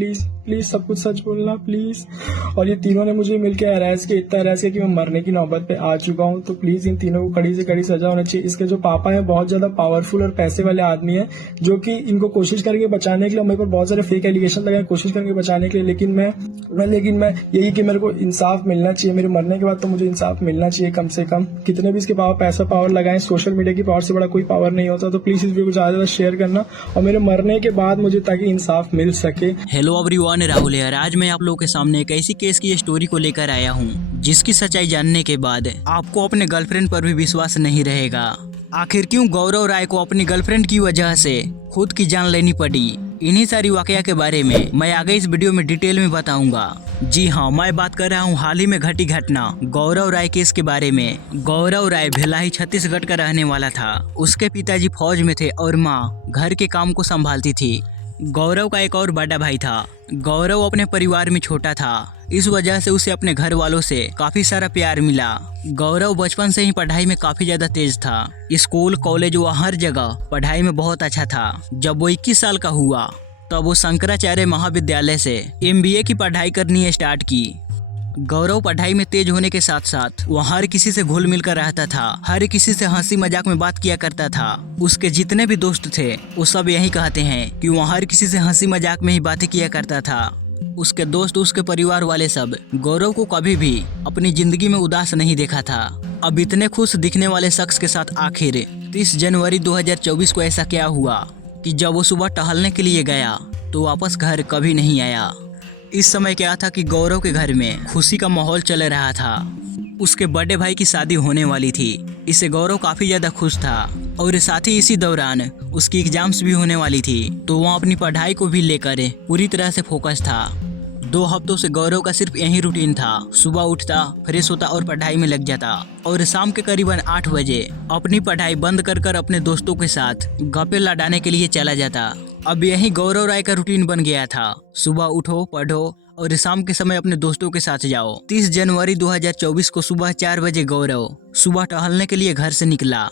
Please please सब कुछ सच बोलना प्लीज। और ये तीनों ने मुझे मिलकर हरास किया, इतना हरास किया कि मैं मरने की नौबत पे आ चुका हूँ। तो प्लीज इन तीनों को कड़ी से कड़ी सजा होना चाहिए। इसके जो पापा है बहुत ज्यादा पावरफुल और पैसे वाले आदमी है, जो कि इनको कोशिश करेंगे बचाने के लिए। मेरे पर बहुत सारे फेक एलिगेशन लगाए, कोशिश करेंगे बचाने के लिए, लेकिन मैं यही कि मेरे को इंसाफ मिलना चाहिए। मेरे मरने के बाद तो मुझे इंसाफ मिलना चाहिए कम से कम। कितने भी इसके पापा पैसा पावर लगाए, सोशल मीडिया की पावर से बड़ा कोई पावर नहीं होता। तो प्लीज इस वीडियो को ज्यादा ज्यादा शेयर करना और मेरे मरने के बाद मुझे ताकि इंसाफ मिल सके। हेलो एवरीवन, राहुल है। आज मैं आप लोगों के सामने एक ऐसी केस की स्टोरी को लेकर आया हूँ जिसकी सच्चाई जानने के बाद आपको अपने गर्लफ्रेंड पर भी विश्वास नहीं रहेगा। आखिर क्यों गौरव राय को अपनी गर्लफ्रेंड की वजह से खुद की जान लेनी पड़ी, इन्हीं सारी वाकया के बारे में मैं आगे इस वीडियो में डिटेल में बताऊंगा। जी हाँ, मैं बात कर रहा हूँ हाल ही में घटी घटना गौरव राय केस के बारे में। गौरव राय भिलाई छत्तीसगढ़ का रहने वाला था। उसके पिताजी फौज में थे और माँ घर के काम को संभालती थी। गौरव का एक और बड़ा भाई था। गौरव अपने परिवार में छोटा था, इस वजह से उसे अपने घर वालों से काफी सारा प्यार मिला। गौरव बचपन से ही पढ़ाई में काफी ज्यादा तेज था। स्कूल कॉलेज व हर जगह पढ़ाई में बहुत अच्छा था। जब वो 21 साल का हुआ तब वो शंकराचार्य महाविद्यालय से MBA की पढ़ाई करनी स्टार्ट की। गौरव पढ़ाई में तेज होने के साथ साथ वो हर किसी से घुल मिल कर रहता था, हर किसी से हंसी मजाक में बात किया करता था। उसके जितने भी दोस्त थे वो सब यही कहते हैं कि वो हर किसी से हंसी मजाक में ही बातें किया करता था। उसके दोस्त, उसके परिवार वाले सब गौरव को कभी भी अपनी जिंदगी में उदास नहीं देखा था। अब इतने खुश दिखने वाले शख्स के साथ आखिर 30 जनवरी 2024 को ऐसा क्या हुआ कि जब वो सुबह टहलने के लिए गया तो वापस घर कभी नहीं आया। इस समय क्या था कि गौरव के घर में खुशी का माहौल चल रहा था। उसके बड़े भाई की शादी होने वाली थी। इससे गौरव काफी ज्यादा खुश था और साथ ही इसी दौरान उसकी एग्जाम्स भी होने वाली थी, तो वह अपनी पढ़ाई को भी लेकर पूरी तरह से फोकस था। 2 हफ्तों से गौरव का सिर्फ यही रूटीन था। सुबह उठता, फ्रेश होता और पढ़ाई में लग जाता और शाम के करीबन 8 बजे अपनी पढ़ाई बंद कर अपने दोस्तों के साथ गप्पे लड़ाने के लिए चला जाता। अब यही गौरव राय का रूटीन बन गया था। सुबह उठो, पढ़ो और शाम के समय अपने दोस्तों के साथ जाओ। 30 जनवरी 2024 को सुबह 4 बजे गौरव सुबह टहलने के लिए घर से निकला।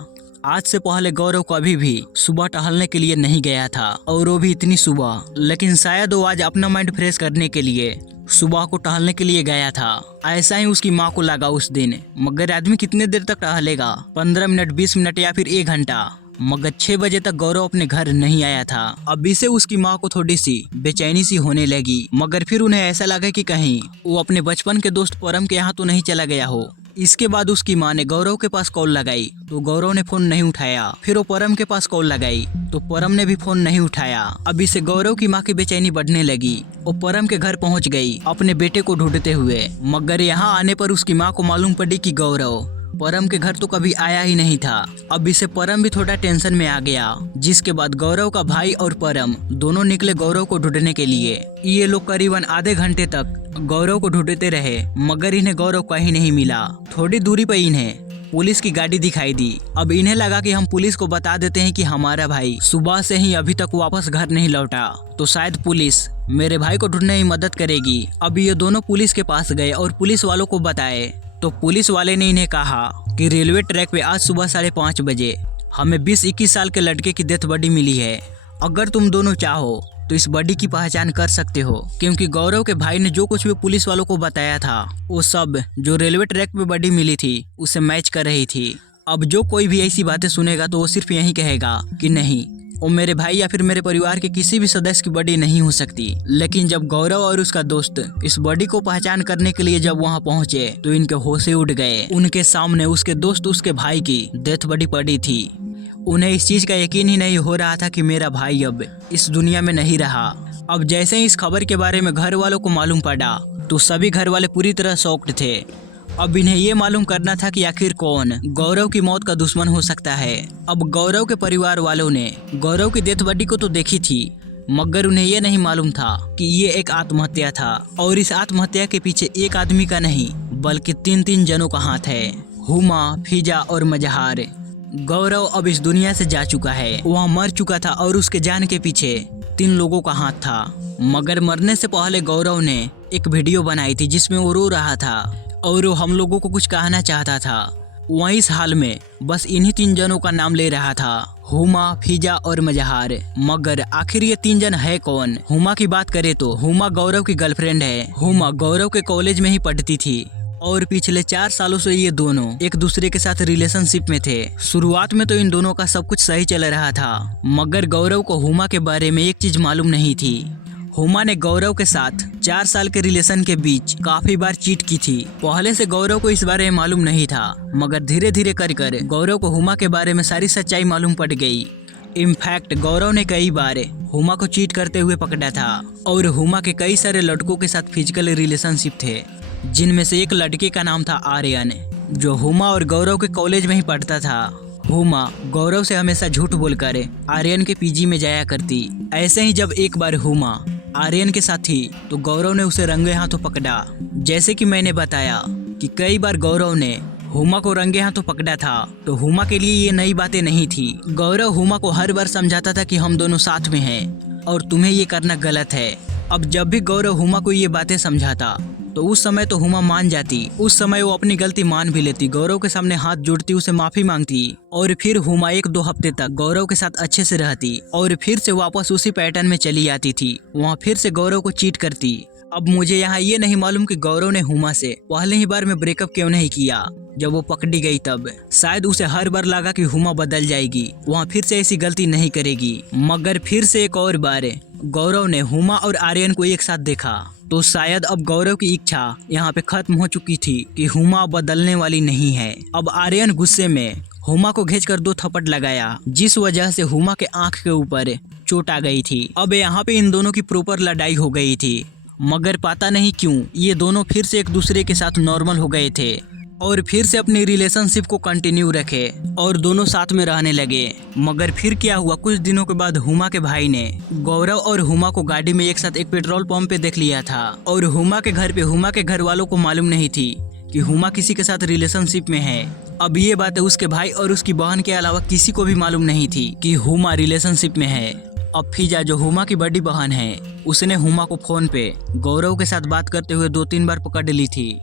आज से पहले गौरव कभी भी सुबह टहलने के लिए नहीं गया था, और वो भी इतनी सुबह। लेकिन शायद वो आज अपना माइंड फ्रेश करने के लिए सुबह को टहलने के लिए गया था। ऐसा ही उसकी माँ को लगा उस दिन। मगर आदमी कितने देर तक टहलेगा, 15 मिनट, 20 मिनट या फिर 1 घंटा। मगर 6 बजे तक गौरव अपने घर नहीं आया था। अब इसे उसकी माँ को थोड़ी सी बेचैनी सी होने लगी। मगर फिर उन्हें ऐसा लगा कि कहीं वो अपने बचपन के दोस्त परम के यहाँ तो नहीं चला गया हो। इसके बाद उसकी माँ ने गौरव के पास कॉल लगाई तो गौरव ने फोन नहीं उठाया। फिर वो परम के पास कॉल लगाई तो परम ने भी फोन नहीं उठाया। अब इसे गौरव की माँ की बेचैनी बढ़ने लगी। वो परम के घर पहुँच गई अपने बेटे को ढूंढते हुए। मगर यहाँ आने पर उसकी माँ को मालूम पड़ी कि गौरव परम के घर तो कभी आया ही नहीं था। अब इसे परम भी थोड़ा टेंशन में आ गया, जिसके बाद गौरव का भाई और परम दोनों निकले गौरव को ढूंढने के लिए। ये लोग करीबन आधे घंटे तक गौरव को ढूंढते रहे, मगर इन्हें गौरव कहीं नहीं मिला। थोड़ी दूरी पर इन्हें पुलिस की गाड़ी दिखाई दी। अब इन्हें लगा कि हम पुलिस को बता देते हैं कि हमारा भाई सुबह से ही अभी तक वापस घर नहीं लौटा, तो शायद पुलिस मेरे भाई को ढूंढने में मदद करेगी। अब ये दोनों पुलिस के पास गए और पुलिस वालों को बताए तो पुलिस वाले ने इन्हें कहा कि रेलवे ट्रैक पे आज सुबह 5:30 बजे हमें 20-21 साल के लड़के की डेथ बॉडी मिली है। अगर तुम दोनों चाहो तो इस बॉडी की पहचान कर सकते हो, क्योंकि गौरव के भाई ने जो कुछ भी पुलिस वालों को बताया था वो सब जो रेलवे ट्रैक पे बॉडी मिली थी उसे मैच कर रही थी। अब जो कोई भी ऐसी बातें सुनेगा तो वो सिर्फ यही कहेगा कि नहीं, वो मेरे भाई या फिर मेरे परिवार के किसी भी सदस्य की बॉडी नहीं हो सकती। लेकिन जब गौरव और उसका दोस्त इस बॉडी को पहचान करने के लिए जब वहां पहुंचे तो इनके होश उड़ गए। उनके सामने उसके दोस्त, उसके भाई की डेथ बॉडी पड़ी थी। उन्हें इस चीज का यकीन ही नहीं हो रहा था कि मेरा भाई अब इस दुनिया में नहीं रहा। अब जैसे ही इस खबर के बारे में घर वालों को मालूम पड़ा तो सभी घर वाले पूरी तरह शॉक्ड थे। अब इन्हें ये मालूम करना था कि आखिर कौन गौरव की मौत का दुश्मन हो सकता है। अब गौरव के परिवार वालों ने गौरव की डेथ बॉडी को तो देखी थी, मगर उन्हें ये नहीं मालूम था कि ये एक आत्महत्या था। और इस आत्महत्या के पीछे एक आदमी का नहीं बल्कि 3 जनों का हाथ है, हुमा, फिजा और मजहार। गौरव अब इस दुनिया से जा चुका है, वह मर चुका था और उसके जान के पीछे 3 लोगों का हाथ था। मगर मरने से पहले गौरव ने एक वीडियो बनाई थी जिसमें वो रो रहा था और वो हम लोगों को कुछ कहना चाहता था। वह इस हाल में बस इन्हीं 3 जनों का नाम ले रहा था, हुमा, फिजा और मजहार। मगर आखिर ये 3 जन है कौन? हुमा की बात करें तो हुमा गौरव की गर्लफ्रेंड है। हुमा गौरव के कॉलेज में ही पढ़ती थी और पिछले 4 सालों से ये दोनों एक दूसरे के साथ रिलेशनशिप में थे। शुरुआत में तो इन दोनों का सब कुछ सही चल रहा था, मगर गौरव को हुमा के बारे में एक चीज मालूम नहीं थी। हुमा ने गौरव के साथ 4 साल के रिलेशन के बीच काफी बार चीट की थी। पहले से गौरव को इस बारे में मालूम नहीं था, मगर धीरे धीरे कर गौरव को हुमा के बारे में सारी सच्चाई मालूम पड़ गई। इनफैक्ट गौरव ने कई बार हुमा को चीट करते हुए पकड़ा था और हुमा के कई सारे लड़कों के साथ फिजिकल रिलेशनशिप थे, जिनमें से एक लड़के का नाम था आर्यन, जो हुमा और गौरव के कॉलेज में ही पढ़ता था। हुमा गौरव से हमेशा झूठ बोलकर आर्यन के पीजी में जाया करती। ऐसे ही जब एक बार हुमा आर्यन के साथ थी तो गौरव ने उसे रंगे हाथों पकड़ा। जैसे कि मैंने बताया कि कई बार गौरव ने हुमा को रंगे हाथों पकड़ा था, तो हुमा के लिए ये नई बातें नहीं थी। गौरव हुमा को हर बार समझाता था कि हम दोनों साथ में हैं और तुम्हें ये करना गलत है। अब जब भी गौरव हुमा को ये बातें समझाता तो उस समय तो हुमा मान जाती। उस समय वो अपनी गलती मान भी लेती, गौरव के सामने हाथ जोड़ती, उसे माफी मांगती और फिर हुमा 1-2 हफ्ते तक गौरव के साथ अच्छे से रहती और फिर से वापस उसी पैटर्न में चली आती थी। वहाँ फिर से गौरव को चीट करती। अब मुझे यहाँ ये नहीं मालूम कि गौरव ने हुमा से पहले ही बार में ब्रेकअप क्यों नहीं किया। जब वो पकड़ी गई तब शायद उसे हर बार लगा कि हुमा बदल जाएगी, वहाँ फिर से ऐसी गलती नहीं करेगी। मगर फिर से एक और बार गौरव ने हुमा और आर्यन को एक साथ देखा, तो शायद अब गौरव की इच्छा यहाँ पे खत्म हो चुकी थी कि हुमा बदलने वाली नहीं है। अब आर्यन गुस्से में हुमा को घिंचकर 2 थप्पड़ लगाया, जिस वजह से हुमा के आंख के ऊपर चोट आ गई थी। अब यहाँ पे इन दोनों की प्रॉपर लड़ाई हो गई थी, मगर पता नहीं क्यों ये दोनों फिर से एक दूसरे के साथ नॉर्मल हो गए थे और फिर से अपनी रिलेशनशिप को कंटिन्यू रखे और दोनों साथ में रहने लगे। मगर फिर क्या हुआ, कुछ दिनों के बाद हुमा के भाई ने गौरव और हुमा को गाड़ी में एक साथ एक पेट्रोल पंप पे देख लिया था और हुमा के घर पे हुमा के घर वालों को मालूम नहीं थी कि हुमा किसी के साथ रिलेशनशिप में है। अब ये बातें उसके भाई और उसकी बहन के अलावा किसी को भी मालूम नहीं थी कि हुमा रिलेशनशिप में है। अब फिजा जो हुमा की बड़ी बहन है, उसने हुमा को फोन पे गौरव के साथ बात करते हुए 2-3 बार पकड़ ली थी।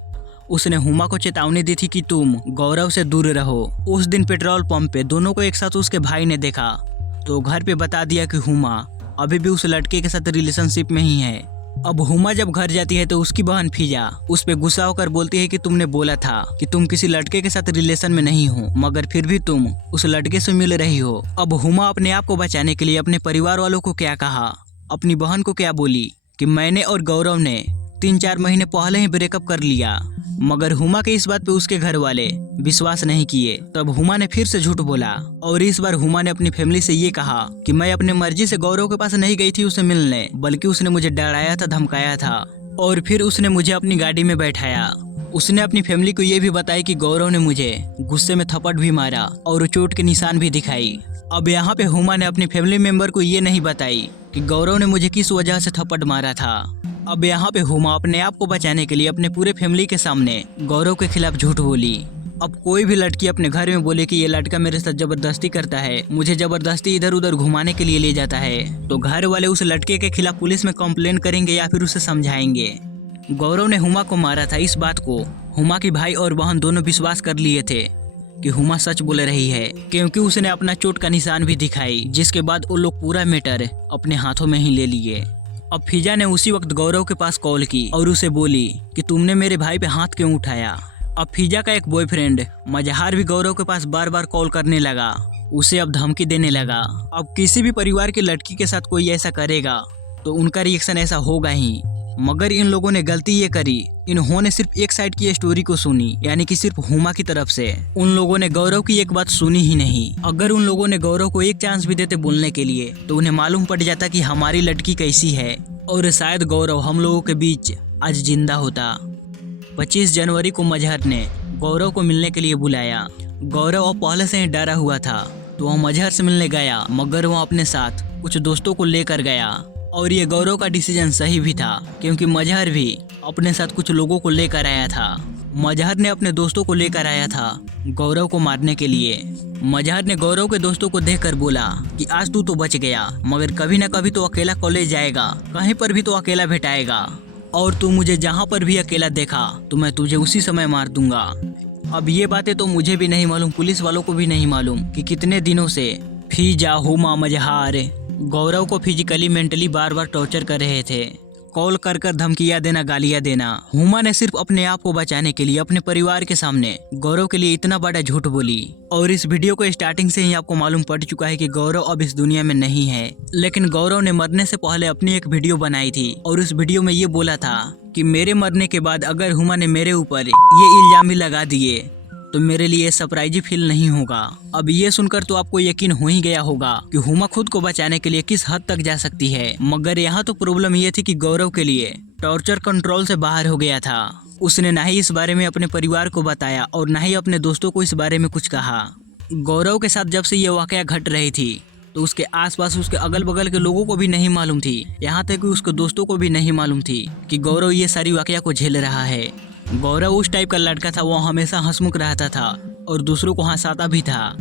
उसने हुमा को चेतावनी दी थी कि तुम गौरव से दूर रहो। उस दिन पेट्रोल पंप पे दोनों को एक साथ उसके भाई ने देखा तो घर पे बता दिया कि हुमा अभी भी उस लड़के के साथ रिलेशनशिप में ही है। अब हुमा जब घर जाती है तो उसकी बहन फिजा उस पे गुस्सा होकर बोलती है कि तुमने बोला था कि तुम किसी लड़के के साथ रिलेशन में नहीं हो, मगर फिर भी तुम उस लड़के से मिल रही हो। अब हुमा अपने आप को बचाने के लिए अपने परिवार वालों को क्या कहा, अपनी बहन को क्या बोली कि मैंने और गौरव ने 3-4 महीने पहले ही ब्रेकअप कर लिया। मगर हुमा के इस बात पे उसके घर वाले विश्वास नहीं किए। तब हुमा ने फिर से झूठ बोला और इस बार हुमा ने अपनी फैमिली से ये कहा कि मैं अपने मर्जी से गौरव के पास नहीं गई थी उसे मिलने, बल्कि उसने मुझे डराया था, धमकाया था और फिर उसने मुझे अपनी गाड़ी में बैठाया। उसने अपनी फैमिली को ये भी बताया कि गौरव ने मुझे गुस्से में थप्पड़ भी मारा और चोट के निशान भी दिखाई। अब यहाँ पे हुमा ने अपनी फैमिली मेंबर को ये नहीं बताई कि गौरव ने मुझे किस वजह से थप्पड़ मारा था। अब यहाँ पे हुमा अपने आप को बचाने के लिए अपने पूरे फैमिली के सामने गौरव के खिलाफ झूठ बोली। अब कोई भी लड़की अपने घर में बोले कि ये लड़का मेरे साथ जबरदस्ती करता है, मुझे जबरदस्ती इधर उधर घुमाने के लिए ले जाता है, तो घर वाले उस लड़के के खिलाफ पुलिस में कंप्लेन करेंगे या फिर उसे समझाएंगे। गौरव ने हुमा को मारा था, इस बात को हुमा की भाई और बहन दोनों विश्वास कर लिए थे कि हुमा सच बोल रही है, क्योंकि उसने अपना चोट का निशान भी दिखाई, जिसके बाद वो लोग पूरा मैटर अपने हाथों में ही ले लिए। अब फिजा ने उसी वक्त गौरव के पास कॉल की और उसे बोली कि तुमने मेरे भाई पे हाथ क्यों उठाया। अब फिजा का एक बॉयफ्रेंड मजहार भी गौरव के पास बार बार कॉल करने लगा, उसे अब धमकी देने लगा। अब किसी भी परिवार की लड़की के साथ कोई ऐसा करेगा तो उनका रिएक्शन ऐसा होगा ही। मगर इन लोगों ने गलती ये करी, इन्होंने सिर्फ एक साइड की स्टोरी को सुनी, यानी कि सिर्फ हुमा की तरफ से। उन लोगों ने गौरव की एक बात सुनी ही नहीं। अगर उन लोगों ने गौरव को एक चांस भी देते बोलने के लिए तो उन्हें मालूम पड़ जाता कि हमारी लड़की कैसी है और शायद गौरव हम लोगों के बीच आज जिंदा होता। 25 जनवरी को मजहर ने गौरव को मिलने के लिए बुलाया। गौरव पहले से ही डरा हुआ था तो वह मजहर से मिलने गया, मगर वह अपने साथ कुछ दोस्तों को लेकर गया और ये गौरव का डिसीजन सही भी था, क्योंकि मजहर भी अपने साथ कुछ लोगों को लेकर आया था। मजहर ने अपने दोस्तों को लेकर आया था गौरव को मारने के लिए। मजहर ने गौरव के दोस्तों को देखकर बोला कि आज तू तो बच गया, मगर कभी ना कभी तो अकेला कॉलेज जाएगा, कहीं पर भी तो अकेला भेटाएगा, और तू मुझे जहाँ पर भी अकेला देखा तो मैं तुझे उसी समय मार दूंगा। अब ये बातें तो मुझे भी नहीं मालूम, पुलिस वालों को भी नहीं मालूम कि कितने दिनों से फीजा, हुमा, मजहार गौरव को फिजिकली मेंटली बार बार टॉर्चर कर रहे थे। कॉल कर कर धमकियां देना, गालियां देना। हुमा ने सिर्फ अपने आप को बचाने के लिए अपने परिवार के सामने गौरव के लिए इतना बड़ा झूठ बोली। और इस वीडियो को स्टार्टिंग से ही आपको मालूम पड़ चुका है कि गौरव अब इस दुनिया में नहीं है। लेकिन गौरव ने मरने से पहले अपनी एक वीडियो बनाई थी और उस वीडियो में ये बोला था कि मेरे मरने के बाद अगर हुमा ने मेरे ऊपर ये इल्जाम भी लगा दिए तो मेरे लिए सरप्राइज फील नहीं होगा। अब ये सुनकर तो आपको यकीन हो ही गया होगा कि हुमा खुद को बचाने के लिए किस हद तक जा सकती है। मगर यहाँ तो प्रॉब्लम ये थी कि गौरव के लिए टॉर्चर कंट्रोल से बाहर हो गया था। उसने ना ही इस बारे में अपने परिवार को बताया और ना ही अपने दोस्तों को इस बारे में कुछ कहा। गौरव के साथ जब से ये वाकया घट रही थी तो उसके आसपास उसके अगल बगल के लोगों को भी नहीं मालूम थी, यहाँ तक कि उसके दोस्तों को भी नहीं मालूम थी कि गौरव ये सारी वाकया को झेल रहा है। गौरव उस टाइप का लड़का था, वो हमेशा हंसमुख रहता था और दूसरों को हंसाता भी था।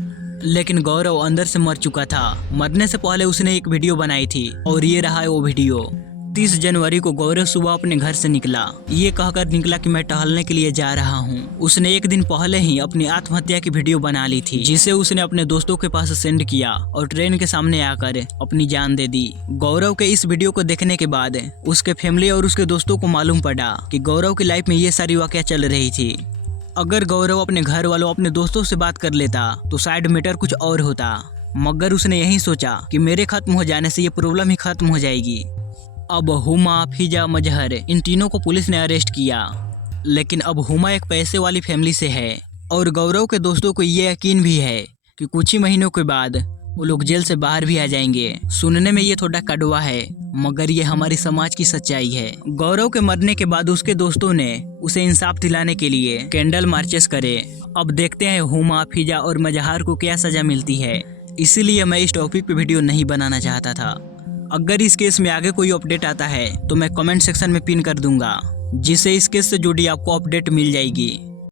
लेकिन गौरव अंदर से मर चुका था। मरने से पहले उसने एक वीडियो बनाई थी और ये रहा है वो वीडियो। 30 जनवरी को गौरव सुबह अपने घर से निकला। ये कहकर निकला कि मैं टहलने के लिए जा रहा हूँ। उसने एक दिन पहले ही अपनी आत्महत्या की वीडियो बना ली थी, जिसे उसने अपने दोस्तों के पास सेंड किया और ट्रेन के सामने आकर अपनी जान दे दी। गौरव के इस वीडियो को देखने के बाद उसके फैमिली और उसके दोस्तों को मालूम पड़ा कि गौरव की लाइफ में ये सारी वाकया चल रही थी। अगर गौरव अपने घर वालों, अपने दोस्तों से बात कर लेता तो शायद मैटर कुछ और होता। मगर उसने यही सोचा कि मेरे खत्म हो जाने से ये प्रॉब्लम ही खत्म हो जाएगी। अब हुमा, फीजा, मजहर इन तीनों को पुलिस ने अरेस्ट किया। लेकिन अब हुमा एक पैसे वाली फैमिली से है और गौरव के दोस्तों को ये यकीन भी है कि कुछ ही महीनों के बाद वो लोग जेल से बाहर भी आ जाएंगे। सुनने में ये थोड़ा कड़वा है मगर ये हमारी समाज की सच्चाई है। गौरव के मरने के बाद उसके दोस्तों ने उसे इंसाफ दिलाने के लिए कैंडल मार्चेस करे। अब देखते हैं हुमा, फीजा और मजहार को क्या सजा मिलती है। इसीलिए मैं इस टॉपिक पे वीडियो नहीं बनाना चाहता था। अगर इस केस में आगे कोई अपडेट आता है तो मैं कमेंट सेक्शन में पिन कर दूंगा, जिससे इस केस से जुड़ी आपको अपडेट मिल जाएगी।